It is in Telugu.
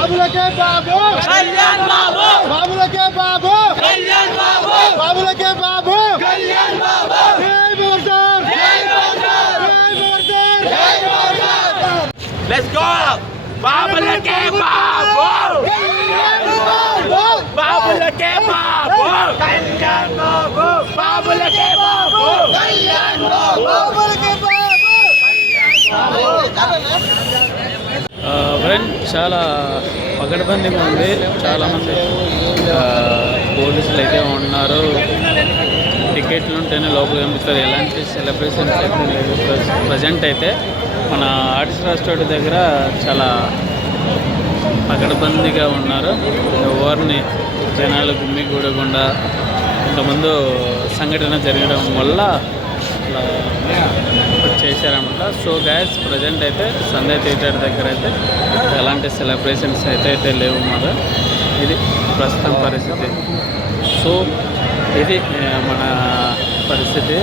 బాబు కళ్యాణ్ బాబు బాబులకే బాబు కళ్యాణ్ బాబు బాబులకే బాబు కళ్యాణ్ బాబు జై బోర్డర్ జై బోర్డర్ జై బోర్డర్ లెట్స్ గో బాబులకే బాబు బాబులకే బాబు కళ్యాణ్ బాబు బాబులకే బాబు కళ్యాణ్ బాబు బాబులకే చాలా పకడ్బందీగా ఉంది. చాలామంది పోలీసులు అయితే ఉన్నారు. టికెట్లు ఉంటేనే లోపలికి పంపిస్తారు ఎలాంటి సెలబ్రేషన్స్ అయితే లేదు. ప్రజెంట్ అయితే మన ఆర్ట్స్ రెస్టారెంట్ దగ్గర చాలా పగడబందీగా ఉన్నారు. ఎవరిని జనాలు గుమ్మి కూడకుండా ఇంతకుముందు సంఘటన జరగడం వల్ల చేశారనమాట సో గ్యాస్ ప్రజెంట్ అయితే సండే థియేటర్ దగ్గర అయితే ఎలాంటి సెలబ్రేషన్స్ అయితే అయితే లేవు మన ఇది ప్రస్తుతం పరిస్థితి. సో ఇది మన పరిస్థితి.